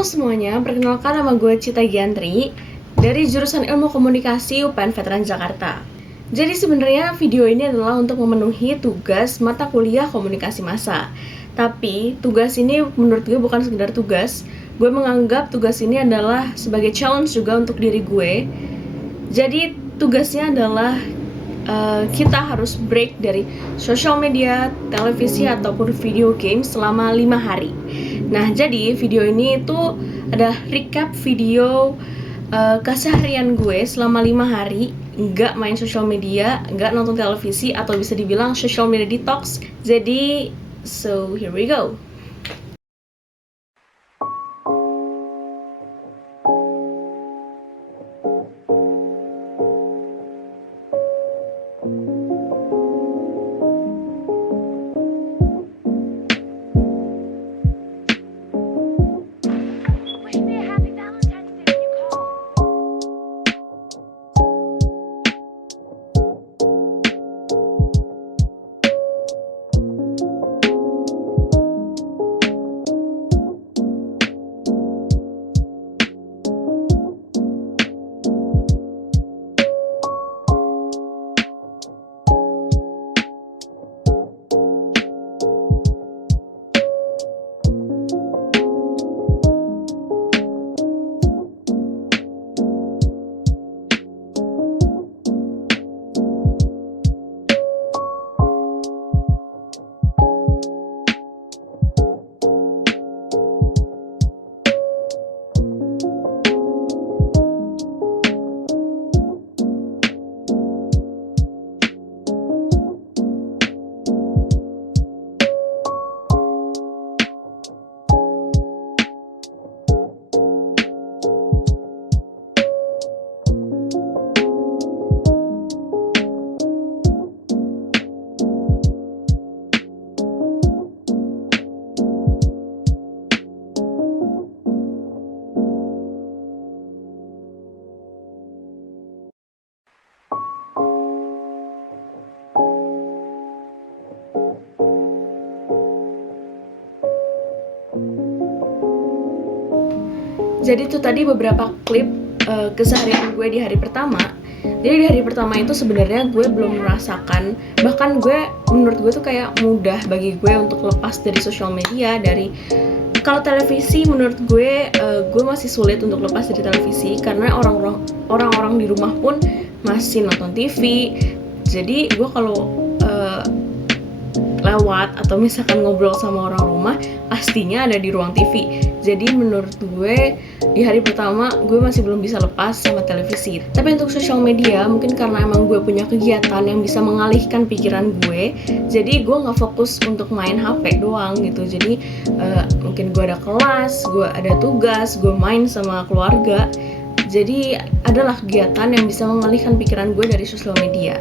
Halo semuanya, perkenalkan nama gue Cita Giantri dari jurusan Ilmu Komunikasi UPN Veteran Jakarta. Jadi sebenarnya video ini adalah untuk memenuhi tugas mata kuliah komunikasi massa. Tapi tugas ini menurut gue bukan sekedar tugas. Gue menganggap tugas ini adalah sebagai challenge juga untuk diri gue. Jadi tugasnya adalah kita harus break dari sosial media, televisi, ataupun video game selama 5 hari. Nah, jadi video ini itu ada recap video keseharian gue selama 5 hari nggak main sosial media, nggak nonton televisi, atau bisa dibilang social media detox. Jadi, so here we go. Jadi itu tadi beberapa klip keseharian gue di hari pertama. Jadi di hari pertama itu sebenarnya gue belum merasakan, bahkan menurut gue tuh kayak mudah bagi gue untuk lepas dari sosial media. Kalau televisi menurut gue masih sulit untuk lepas dari televisi karena orang-orang di rumah pun masih nonton TV. Jadi gue kalau lewat atau misalkan ngobrol sama orang rumah pastinya ada di ruang TV. Jadi menurut gue di hari pertama gue masih belum bisa lepas sama televisi. Tapi untuk sosial media mungkin karena emang gue punya kegiatan yang bisa mengalihkan pikiran gue, jadi gue nggak fokus untuk main HP doang gitu. Jadi mungkin gue ada kelas, gue ada tugas, gue main sama keluarga. Jadi adalah kegiatan yang bisa mengalihkan pikiran gue dari sosial media.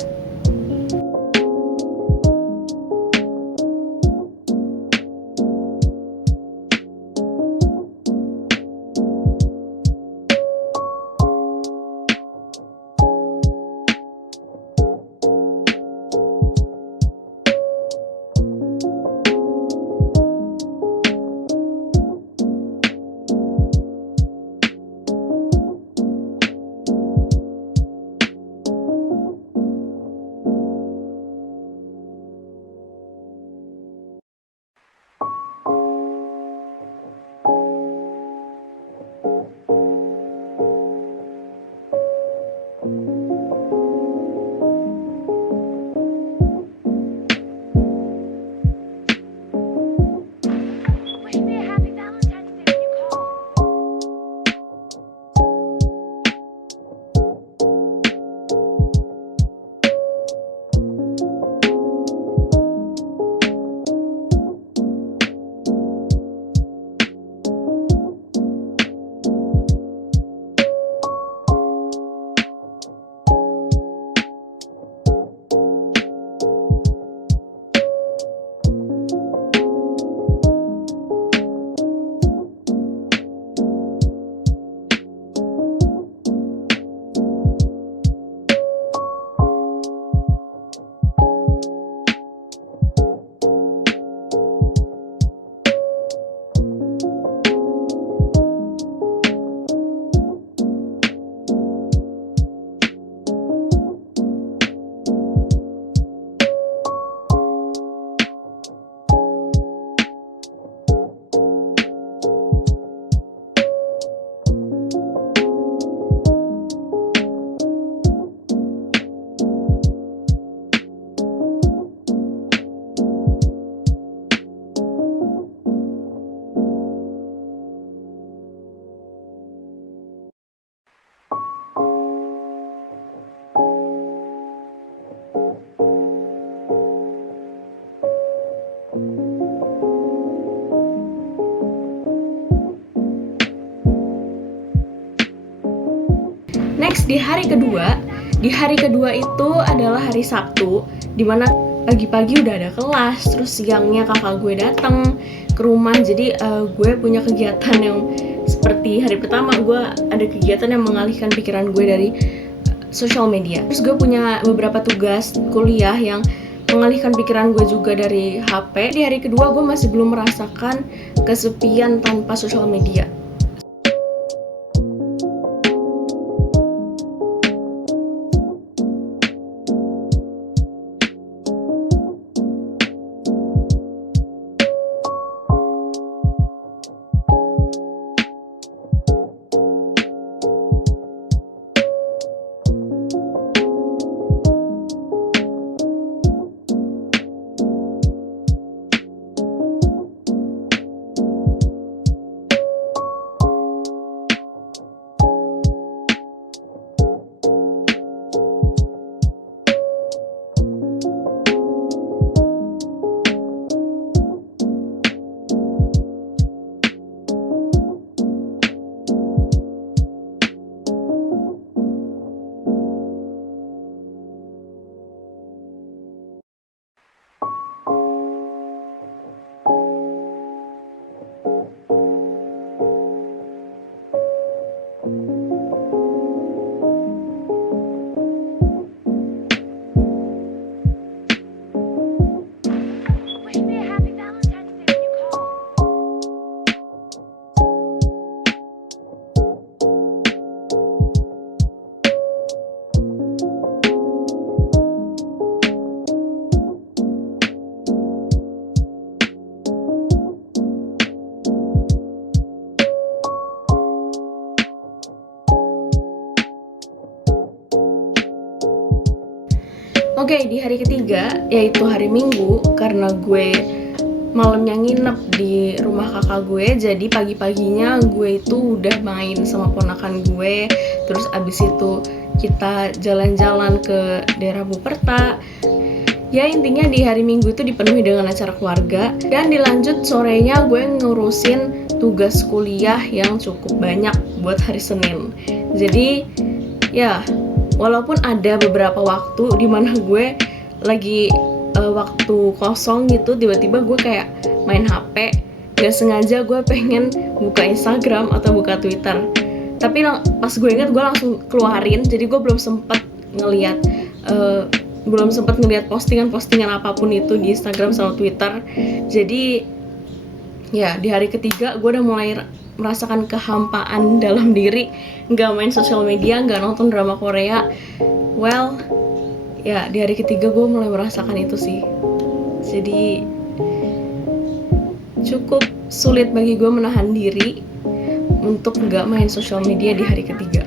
Next di hari kedua itu adalah hari Sabtu, dimana pagi-pagi udah ada kelas, terus siangnya kakak gue datang ke rumah. Jadi gue punya kegiatan yang seperti hari pertama, gue ada kegiatan yang mengalihkan pikiran gue dari social media. Terus gue punya beberapa tugas kuliah yang mengalihkan pikiran gue juga dari HP. Di hari kedua gue masih belum merasakan kesepian tanpa social media. Oke, di hari ketiga, yaitu hari Minggu, karena gue malamnya nginep di rumah kakak gue, jadi pagi-paginya gue itu udah main sama ponakan gue. Terus abis itu kita jalan-jalan ke daerah Buperta. Ya intinya di hari Minggu itu dipenuhi dengan acara keluarga. Dan dilanjut sorenya gue ngurusin tugas kuliah yang cukup banyak buat hari Senin. Jadi ya walaupun ada beberapa waktu di mana gue lagi waktu kosong gitu, tiba-tiba gue kayak main HP, gak sengaja gue pengen buka Instagram atau buka Twitter. Tapi pas gue ingat gue langsung keluarin, jadi gue belum sempat ngeliat postingan-postingan apapun itu di Instagram sama Twitter. Jadi ya di hari ketiga gue udah mulai merasakan kehampaan dalam diri, nggak main sosial media, nggak nonton drama Korea. Well, ya di hari ketiga gue mulai merasakan itu sih. Jadi cukup sulit bagi gue menahan diri untuk nggak main sosial media di hari ketiga.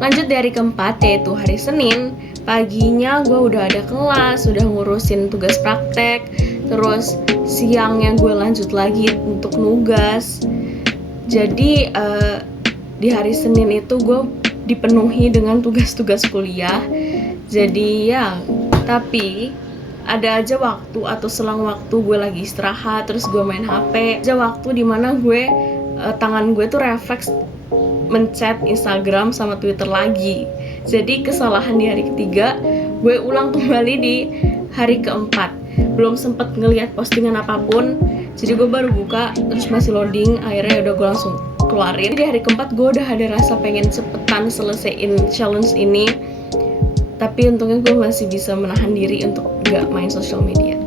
Lanjut dari keempat, yaitu hari Senin. Paginya gue udah ada kelas, udah ngurusin tugas praktek. Terus siangnya gue lanjut lagi untuk nugas. Jadi di hari Senin itu gue dipenuhi dengan tugas-tugas kuliah. Jadi ya, tapi ada aja waktu atau selang waktu gue lagi istirahat, terus gue main HP. Ada waktu dimana gue tangan gue tuh refleks mencet Instagram sama Twitter lagi. Jadi kesalahan di hari ketiga gue ulang kembali di hari keempat. Belum sempet ngelihat postingan apapun, jadi gue baru buka terus masih loading. Akhirnya udah gue langsung keluarin. Di hari keempat gue udah ada rasa pengen cepetan selesaiin challenge ini. Tapi untungnya gue masih bisa menahan diri untuk gak main sosial media.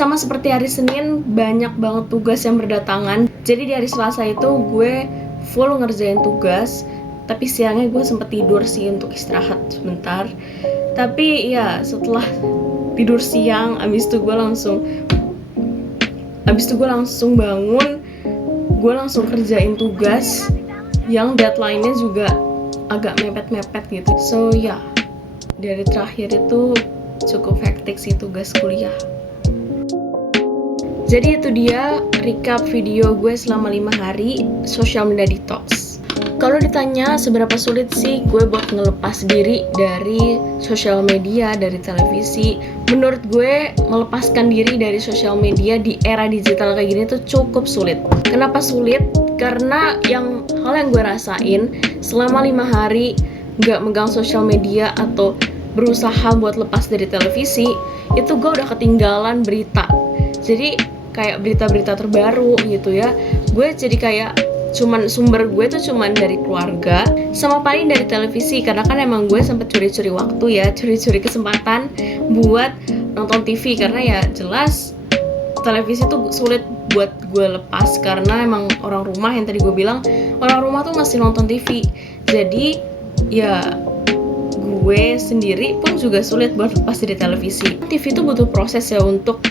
Sama seperti hari Senin, banyak banget tugas yang berdatangan. Jadi di hari Selasa itu gue full ngerjain tugas, tapi siangnya gue sempet tidur sih untuk istirahat sebentar. Tapi ya setelah tidur siang, abis itu gue langsung bangun, gue langsung kerjain tugas yang deadline-nya juga agak mepet-mepet gitu. So ya, dari terakhir itu cukup hektik sih tugas kuliah. Jadi itu dia recap video gue selama 5 hari social media detox. Kalau ditanya seberapa sulit sih gue buat ngelepas diri dari social media, dari televisi, menurut gue melepaskan diri dari social media di era digital kayak gini tuh cukup sulit. Kenapa sulit? Karena hal yang gue rasain selama 5 hari gak megang social media atau berusaha buat lepas dari televisi, itu gue udah ketinggalan berita. Jadi kayak berita-berita terbaru gitu ya, gue jadi kayak sumber gue tuh cuman dari keluarga sama paling dari televisi, karena kan emang gue sempet curi-curi waktu ya, curi-curi kesempatan buat nonton TV, karena ya jelas televisi tuh sulit buat gue lepas, karena emang orang rumah yang tadi gue bilang, orang rumah tuh masih nonton TV. Jadi ya gue sendiri pun juga sulit buat lepas dari televisi. TV itu butuh proses ya untuk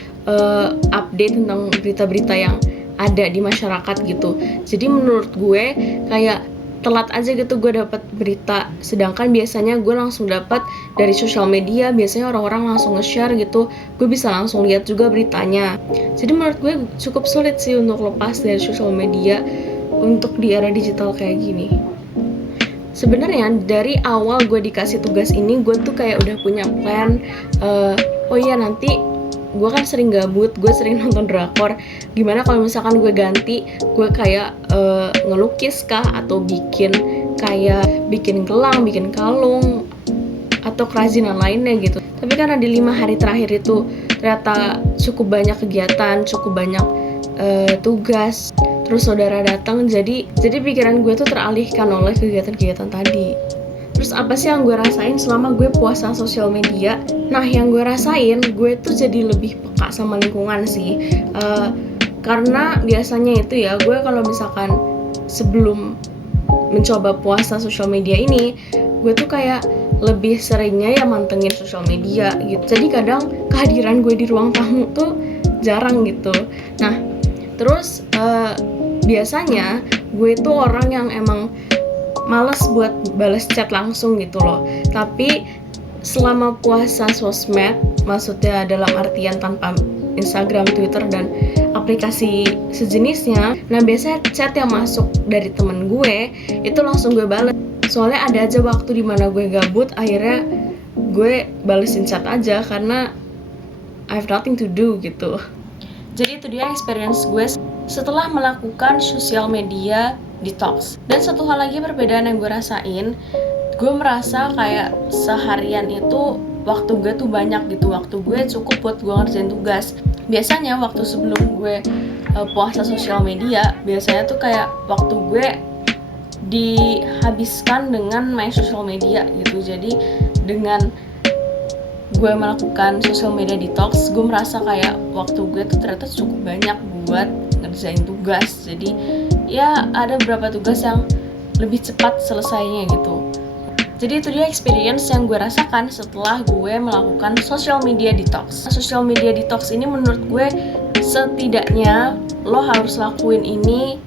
update tentang berita-berita yang ada di masyarakat gitu. Jadi menurut gue kayak telat aja gitu gue dapat berita, sedangkan biasanya gue langsung dapat dari sosial media, biasanya orang-orang langsung nge-share gitu, gue bisa langsung lihat juga beritanya. Jadi menurut gue cukup sulit sih untuk lepas dari sosial media untuk di era digital kayak gini. Sebenarnya dari awal gue dikasih tugas ini, gue tuh kayak udah punya plan, oh iya nanti gue kan sering gabut, gue sering nonton drakor. Gimana kalau misalkan gue ganti, gue kayak ngelukis kah, atau bikin gelang, bikin kalung, atau kerajinan lainnya gitu. Tapi karena di 5 hari terakhir itu ternyata cukup banyak kegiatan, cukup banyak tugas, terus saudara datang, jadi pikiran gue tuh teralihkan oleh kegiatan-kegiatan tadi. Terus apa sih yang gue rasain selama gue puasa sosial media? Nah, yang gue rasain, gue tuh jadi lebih peka sama lingkungan sih. Karena biasanya itu ya, gue kalau misalkan sebelum mencoba puasa sosial media ini, gue tuh kayak lebih seringnya ya mantengin sosial media gitu. Jadi kadang kehadiran gue di ruang tamu tuh jarang gitu. Nah, terus biasanya gue tuh orang yang emang males buat balas chat langsung gitu loh. Tapi selama puasa sosmed, maksudnya dalam artian tanpa Instagram, Twitter, dan aplikasi sejenisnya, nah biasanya chat yang masuk dari temen gue itu langsung gue bales. Soalnya ada aja waktu dimana gue gabut, akhirnya gue balesin chat aja karena I have nothing to do gitu. Jadi itu dia experience gue setelah melakukan sosial media detox. Dan satu hal lagi perbedaan yang gue rasain, gue merasa kayak seharian itu waktu gue tuh banyak gitu, waktu gue cukup buat gue ngerjain tugas. Biasanya waktu sebelum gue puasa sosial media, biasanya tuh kayak waktu gue dihabiskan dengan main sosial media gitu. Jadi dengan gue melakukan social media detox, gue merasa kayak waktu gue tuh ternyata cukup banyak buat ngerjain tugas. Jadi ya ada beberapa tugas yang lebih cepat selesainya gitu. Jadi itu dia experience yang gue rasakan setelah gue melakukan social media detox. Social media detox ini menurut gue setidaknya lo harus lakuin ini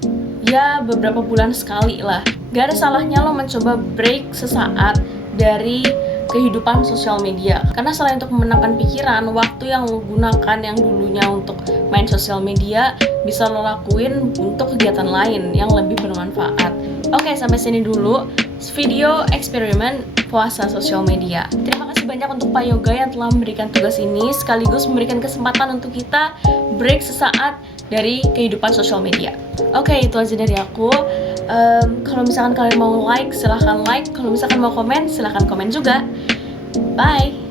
ya beberapa bulan sekali lah. Gak ada salahnya lo mencoba break sesaat dari kehidupan sosial media. Karena selain untuk menenangkan pikiran, waktu yang lo gunakan yang dulunya untuk main sosial media bisa lo lakuin untuk kegiatan lain yang lebih bermanfaat. Oke, sampai sini dulu video eksperimen puasa sosial media. Terima kasih banyak untuk Pak Yoga yang telah memberikan tugas ini, sekaligus memberikan kesempatan untuk kita break sesaat dari kehidupan sosial media. Oke, itu aja dari aku. Kalau misalkan kalian mau like, silahkan like. Kalau misalkan mau komen, silahkan komen juga. Bye!